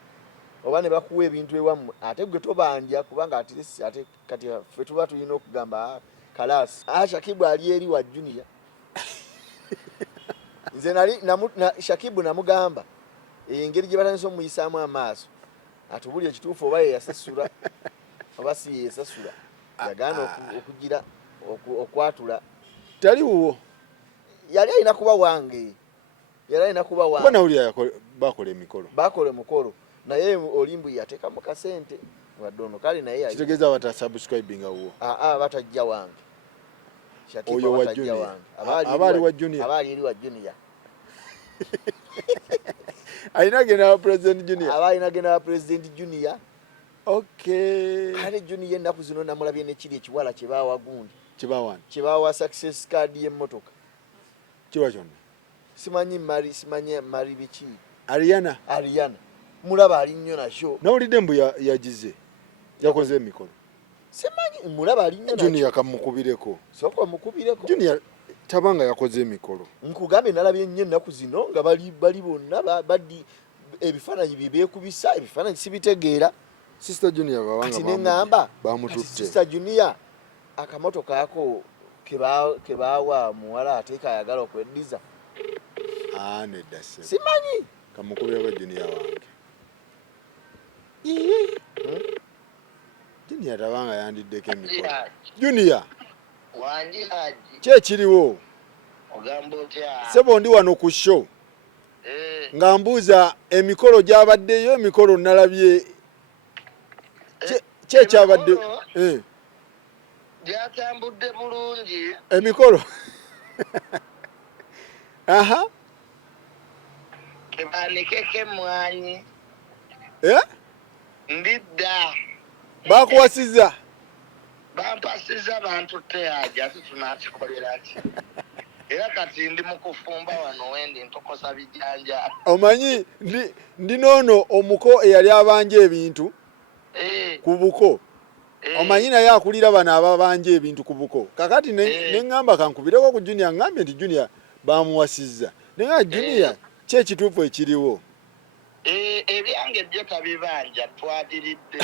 oba ne bakuwa ebintu ewammwe ate gwe tobanja kubanga ate kati ffe tuba tulina okugamba kalasi Shakibu ali eri wa Junior. Nze Shakibu namugamba engeri gye batandise omuyisaamu amaaso atubuli ekituufu oba ye yasasula oba si ye yasasula yagaana okugira okwatula tali wuwo yali alina kuba wange bana uli bakola emikolo naye olimbu yateekamu kasente wadde ono kale naye kitegeeza batasubscribinga wuwo batajja wange oyo wa Junior abaali wa Junior abaali eri wa Junior alina genda wa President Junior abalina genda wa President Junior. Okay kale Junior ennaku zino namulabye nekiri ekiwala kyebaawa gundi kyebaawa success card y'emmotoka kiwa kyonna simanyi mari biki Ariana mulaba ali nnyo nakyo nawulidde mbu yagize yakoze emikolo simanyi mulaba ali nnyo Junior kamukubireko soko mukubireko Junior tabanga yakoze emikolo nkugambe nalabye nnyo ennaku zino nga bali bonna baddi ebifaananyi bye beekubisa ebifaananyi sibitegeera. Sister Junior babanga neŋŋamba bamututte Sister Junior akamotoka ako kebaawa muwala ateeka ayagala okweddiza nedda simanyi kamukubireko Junior wange Junior tabanga yandiddeko emikolo Junior kyekiriwo sebo ndi wano ku show nga mbuuza emikolo gyabaddeyo emikolo nalabye kyekyabadde gyatambudde bulungi emikolo kebanikeko emmwanyi ndidda bakuwasiza bampasiza bantutte yaja tunakikolera ki era kati ndi mukufumba wano wendi ntokosa bijanja omanyi ndi noono omuko eyali abanja ebintu ku buko omanyi naye akulira bano ababanja ebintu ku buko kakati neŋŋamba kankubireko ku Junior ŋŋambye nti Junior bamuwasizza naye Junior kyekituufu ekiriwo ebyange byo tabibanja twadiridde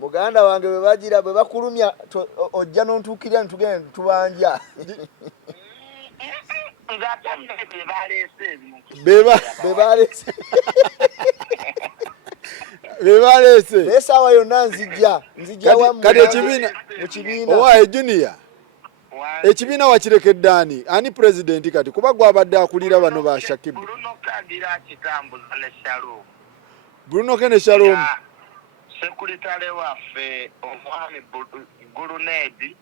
muganda wange bwe bakulumya ojja n'ontuukirira ntugende tubanja bebaleese naye saawa yonna nzijja kati ekibiina owaaye Junior ekibiina wakirekedde ani president kati kuba gwabadde akulira bano ba Shakibu Bruno Kene Shalom sekuritale waffe omwami Gulunedi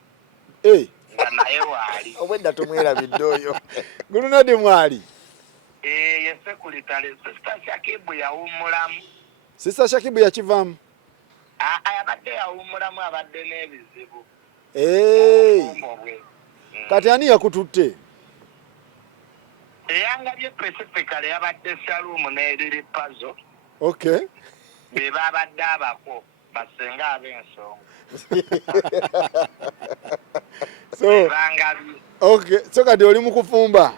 nga naye waali obwedda tumwerabidde oyo Gulunedi mwali ye sekuritale Sister Shakibu yawummulamu Sister Shakibu yakivaamu abadde yawummulamu abadde n'ebizibu kati ani yakututte eyangabye specifically yabadde Shalom n'eriri puzzle okay be babadde abako basenga ab'ensonga so kati oli mu kufumba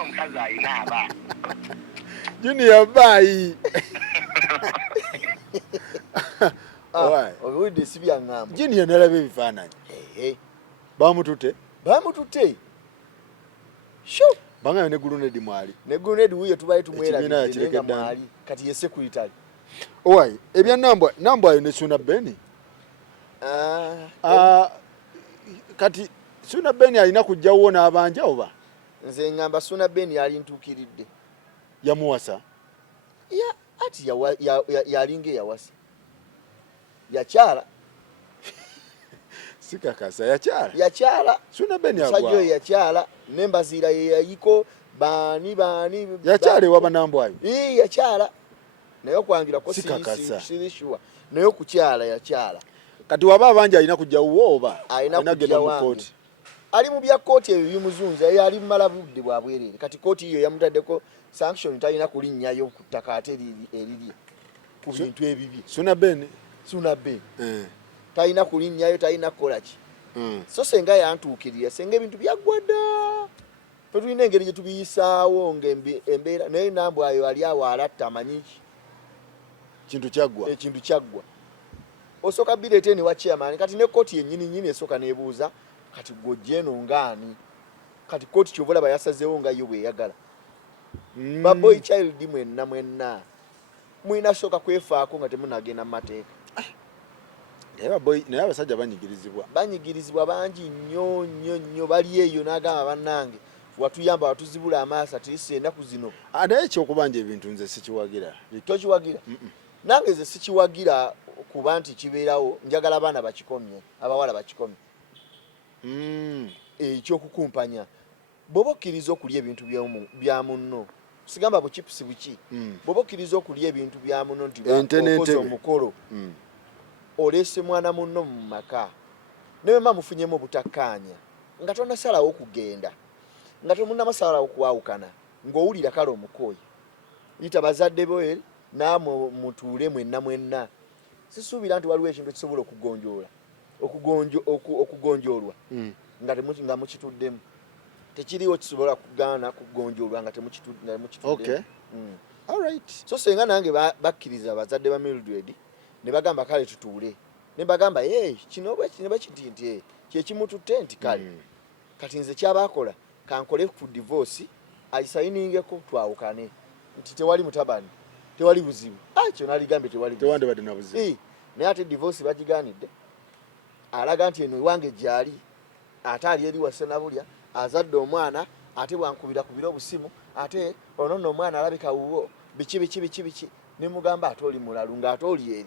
omukazi alina abaana Junior baayi owulidde si byaŋŋamba Junior nalaba ebifaananyi bamututte bangayo ne Gulunedi mwali wuyo tubaye tumwerabidde nga mwali kati ye sekuritale owaayi ebya nambwayo ne Suna Beni Kati Suna Ben alina kujjawo n'abanja oba? Nze ngamba Suna Ben yali ntuukiridde. Yamuwasa? Ati yalinga yawasa. Yakyala. Sikakasa yakyala. Yakyala. Suna Ben yagwa. Sajjo yakyala nembazira yayiko bani. Yakyala ewa banambwayo. Yakyala. Nayo kwangira ko sirishwa. Nayo kukyala yakyala. Kati waba abanja alina kujjawo oba? Alina kujja mu kooti. Ali mu bya kooti ebyo bimuzunza yali malabudde bwabwerere. Kati kooti iyo yamutaddeko sanction talina kulinnyayo ku ttaka ate eriri ku bintu ebibi. Suna Ben talina kulinnyayo talina kukola ki. So senga yantuukirira senga ebintu byaggwadda tetulina engeri gye tubiyisaawo ng'embeera naye nambwayo ali awo alatta amanyi kintu kyaggwa. Ekintu kyaggwa. Osooka bireete ne wa chairman kati ne kooti yennyini esooka neebuuza kati gojjeno ngaani kati kooti kyovola bayasazeewo nga yo bweyagala. Baboy child mwenna mwina sooka kwefaako nga temunagenda mu mateeka. Naye abasajja banyigirizibwa bangi nnyo bali eyo n'agamba bannange watuyamba watuzibula amaaso tuyise ennaku zino. Naye ekyokubanja ebintu nze sikiwagira. Tokiwagira? Nange nze sikiwagira kuba nti kibeerawo njagala abaana bakikomye abawala bakikomye. Ekyokukumpanya bw'oba okkiriza okulya ebintu bya munno sigamba bukipusi buki bw'oba okkiriza okulya ebintu bya munno nti okoze omukolo oleese mwana munno mu maka naye mma mufunyemu obutakkaanya nga tonnasalawo okugenda nga temunnamasalawo okuwawukana ng'owulira kale omukooye yita bazadde bo naamwe mutuule mwenna sisuubira nti waliwo ekintu ekisobola okugonjoolwa nga mukituddemu. Tekiriwo kisobola kugaana kugonjoolwa nga temukituddemu. Okay. All right. So senga nange bakkiriza abazadde ba Mildred ne bagamba kale tutuule. Ne bagamba kino bwe kiti nti kyekimututte nti kale. Kati nze kyabakola kankole ku divorce ayisayiningeko twawukane nti tewali mutabani tewali buzibu. Kyo naligambye tewali buzibu. Tewande badde na buzibu. Naye ate divorce bagigaanidde. Alaga nti eno ewange gyali ate ali eri wase nabulya azadde omwana ate bwankubira obusimu ate ono nno omwana alabika wuwo biki ne mugamba ate oli mulalu nga ate oli eri.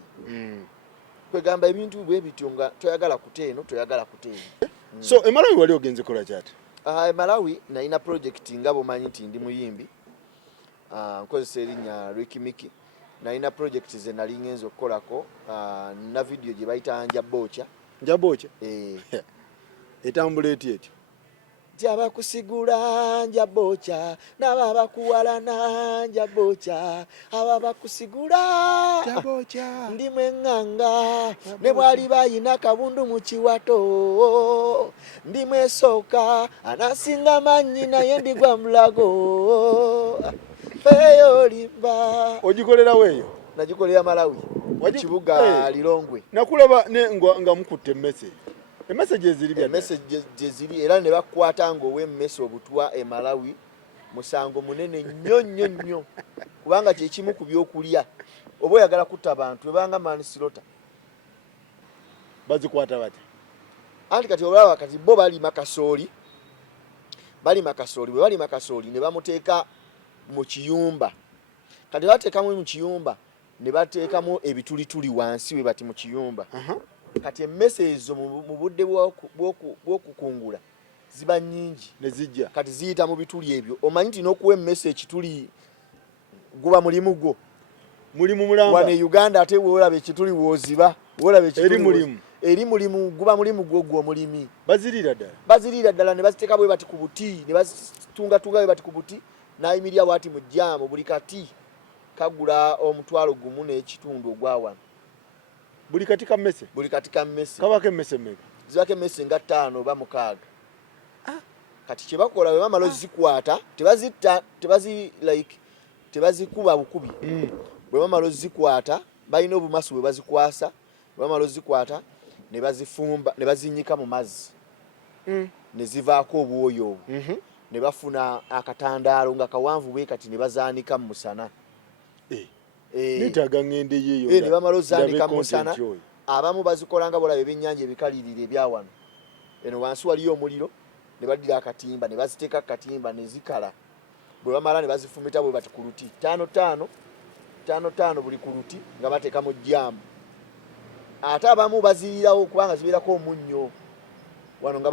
Kwegamba ebintu bwe bityo nga toyagala kuteeno. So Malawi wali ogenze kola kyati? Malawi nalina project nga bomanyi nti ndi muyimbi nkozesa erinnya Mickey. Nalina project ze nali ngenza okukolako na video gye bayita Njabocha etambula etyo Jabakusigula njabocha nababakuwalana njabocha ababakusigula njabocha ndimwe nganga ne bwali bayina kabundu mu kiwato ndimwe soka anasinga manyi naye ndigwa mulago feyo limba. Ogikolera weeyo? Nagikolera Malawi kibuga Lilongwe. Nakulaba nga mukutte message. Message eziri bya message eziri era ne bakwata ngo message obutwa e Malawi musango munene nnyo kubanga kye kimu ku byokulya oba oyagala kutta abantu ebanga manslaughter bazikwata bati anti kati olaba kati bo bali makasooli bwe bali makasooli ne bamuteeka mu kiyumba kati bateekamu mu kiyumba ne bateekamu ebitulituli wansi we bati mu kiyumba. Kati emmese mu budde bw'okukungula ziba nnyingi ne zijja kati ziyita mu bituli ebyo. Omanyi nti n'okuwa emmese ekituli guba mulimu gwo mulimu mulamba wane Uganda ate woolaba ekituli wooziba woolaba ekituli eri mulimu guba mulimu gwo mulimi baziriira ddala ne baziteeka bwe bati ku buti ne bazitungatunga bwe bati ku buti n'ayimirira bwati mu jjaamu buli kati kagula omutwalo gumu n'ekitundu ogwawano. Buli kati ka mmese kabako emmese mmeka? Zibako emmese nga 5 oba 6. Kati kye bakola bwe bamala ozikwata tebazitta tebazikuba bukubi. Bwe bamala ozikwata balina obumasu bwe bazikwasa bwe bamala ozikwata ne bazifumba ne bazinyika mu mazzi ne zivaako obwoyo obwo ne bafuna akatandaalo nga kawanvu bwe kati ne bazaanika mu musana. Nitaga ngende yeyo ne bamala ozaanika mu musana abamu bazikola nga bolabe ebyennyanja ebikalirire ebya wano eno wansi waliyo omuliro ne baddira akatimba ne baziteeka akatimba ne zikala bwe bamala ne bazifumita bwe bati ku luti 5 buli ku luti nga bateeka mu jjaamu ate abamu baziyirawo kubanga zibeerako omunnyo wano nga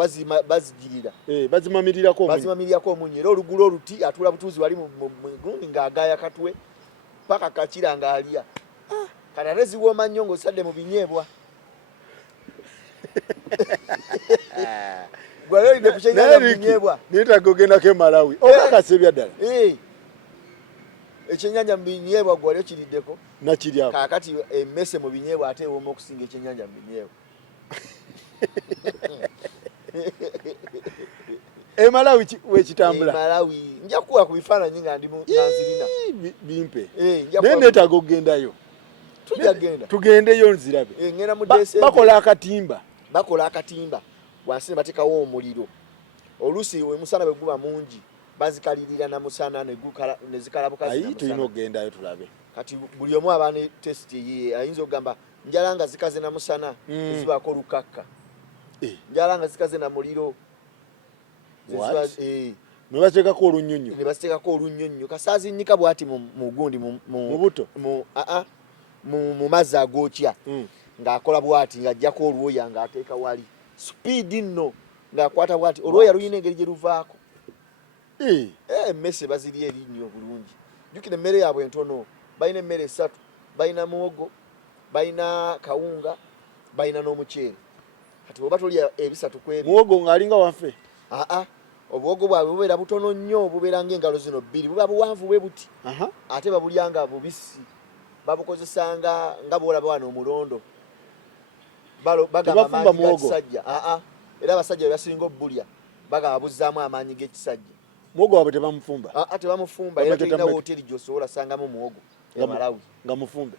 bazigirira bazimamirirako omunnyo era olugula oluti atuula butuuzi wali gundi ng'agaaya katwe paka kakira ng'alya kati ate ziwooma nnyo ng'osadde mu binyeebwa gwalolidde ku kyennyanja mu binyeebwa netaga ogendako e Malawi okakasa ebya ddala ekyennyanja mu binyeebwa gwali okiriddeko nakiryako kaakati emmese mu binyeebwa ate ewooma okusinga ekyennyanja mu binyeebwa e Malawi wekitambula Malawi nja kukuwa ku bifaananyi nga ndi nanzirina bimpe naye netaga okugendayo tugendeyo nzirabe ngenda mu bakola akatimba wansi ne bateekawo omuliro oluusi omusana bwe guba mungi bazikalirira na musana ne zikalabuka tulina okugendayo tulabe kati buli omu aba ne testi ye ayinza okugamba njala nga zikaze na musana ezibaako olukakka njala nga zikaze na muliro ne bateekako olunyonyo kasaazinnyika bw'ati mu gundi mu buto mu mazzi agookya ng'akola bw'ati ng'ajjako olwoya ng'ateeka wali supiidi nno ng'akwata bw'ati olwoya lulina engeri gye luvaako emmese bazirya erinnyo bulungi jjukira emmere yaabwe entono balina emmere 3 balina muwogo balina kawunga balina n'omuceere kati bw'oba tolya ebisatu ku ebyo muwogo ng'alinga waffe obuwogo bwabwe bubeera butono nnyo bubeera ng'engalo zino 2 buba buwanvu bwe buti ate babulyanga bubisi babukozesanga nga bwolaba wano omulondo bagamba amaanyi g'ekisajja era abasajja bebasinga obbulya bagamba buzzaamu amaanyi g'ekisajja muwogo wabwe tebamufumba tebamufumba era tulina wooteri gy'osobola sangamu muwogo e Malawi nga mufumbe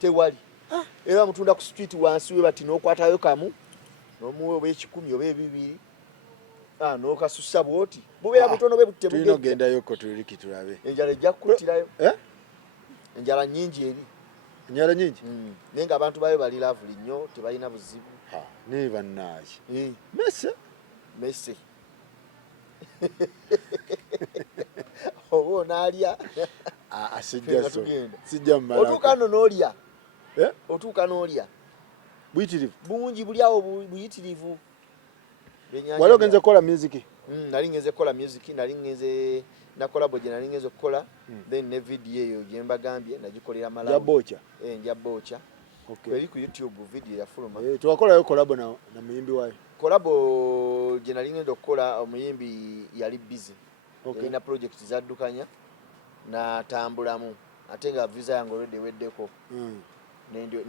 tewali era bamutunda ku street wansi we bati n'okwatayo kamu n'omuwe oba 10 oba 2 n'okasussa bwoti bubeera butono bwe butte tulina ogendayoko tuliki tulabe enjala ejja kukuttirayo enjala nnyingi eri enjala nyingi naye ng'abantu bayo bali lavuli nnyo tebalina buzibu naye bannaayi mese oba onaalya sijja otuuka n'olya buyitirivu bungi buli awo buyitirivu wali ogenze kukola music nali ngenze kukola music nali ngenze na collabo gye nali ngenze okukola then ne video eyo gye mbagambye nagikolera Malawi nja bocha eri ku YouTube video yafuluma twakolayo collabo na muyimbi wayo collabo gye nali ngenze okukola omuyimbi yali busy yalina project zaddukanya natambulamu ate nga visa yange already eweddeko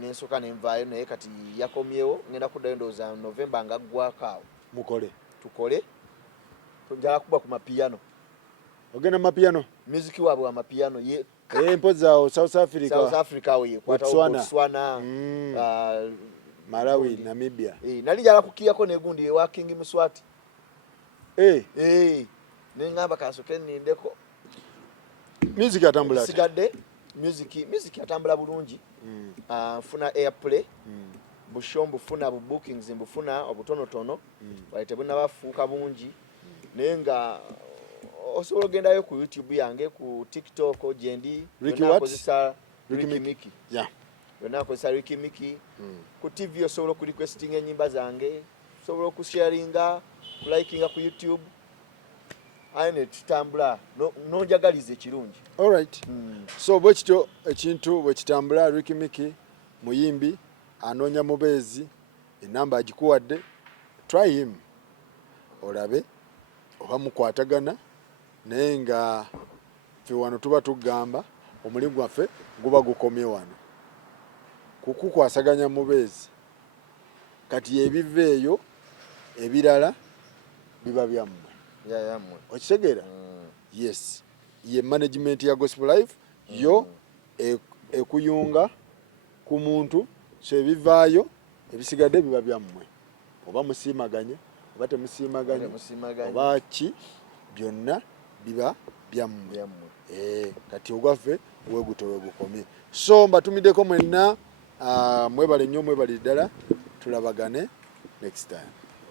nensoka nenvaayo naye kati yakomyewo ngenda kuddayo ndowooza November nga ggwakaawo tukole njala kuba ku mapiano ogenda mapiano music waabwe wa mapiano mpozi awo South Africa awo yekwata Botswana Malawi Namibia nali njala kukirako negundi ewa King Muswati nengamba kansoke nindeko music atambula sigadde music atambula bulungi funa airplay bushombu funa bu bookings mbufuna obutonotono baite bunabafuuka bungi naye nga osobola ogendayo ku YouTube yange ku TikTok gyendi nakozesa Ricky Mickey ku TV osobola ku requesting enyimba zange osobola okusharinga kulikinga ku YouTube ayine tutambula nonjagaliza ekirungi alright so bwekityo ekintu bwekitambula Ricky Mickey muyimbi anonya mubeezi enamba agikuwadde try him olabe oba mukwatagana naye nga ffe wano tuba tugamba omulimu gwaffe guba gukomye wano kukukwasaganya mubeezi kati ebiva eyo ebirala biba byammwe okitegeera yes ye management ya Gospel Life yo ekuyunga ku muntu so ebivaayo ebisigadde biba byammwe oba musiimaganye oba temusiimaganye oba ki byonna biba byammwe kati ogwaffe wegutowe gukomye so mbatumiddeko mwenna Mwebale nnyo mwebale ddala tulabagane next time.